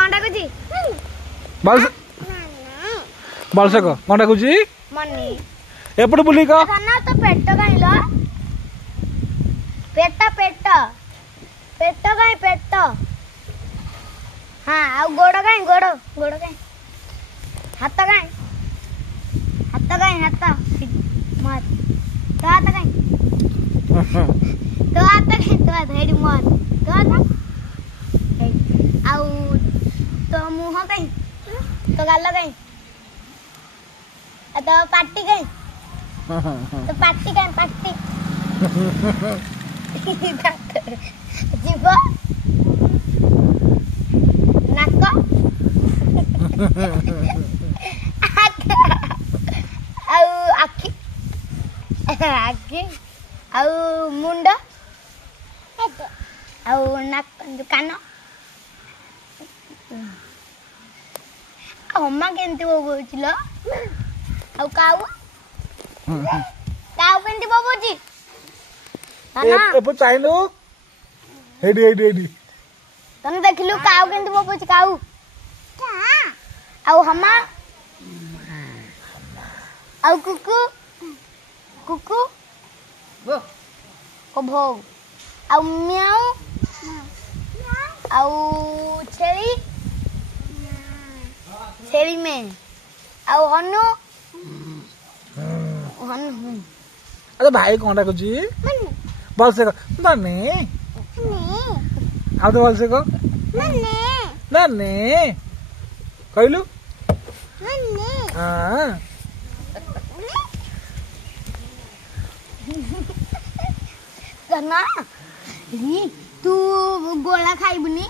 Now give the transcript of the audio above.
कौन डाकुची बलसे को कौन डाकुची मनी एपटे बुली को धना तो पेट काइलो पेट पेट पेट काई पेट हां आ गोड़ काई गोड़ काई हाथ काई हाथ मत तो हाथ काई तो हेडी मत तो हाथ आउ तो मुंह काई तो गाल काई तो पाटी काई तो पाटी काई पाटी जीव नाक आखि आखि मुंड कान अम्मा केमती बोबोचिल काऊ केमती बोबोची एपो चाइलो हेडी तने देखिलु काऊ केमती बोबोची काऊ आउ हमा आउ कुकु को भो आउ म्याऊ आउ छेली में आउ हनु अरे भाई कौन डाकुची बलसे को नन्ने आ तो बलसे को नन्ने कहलु हां करना तू गोला खाइबुनी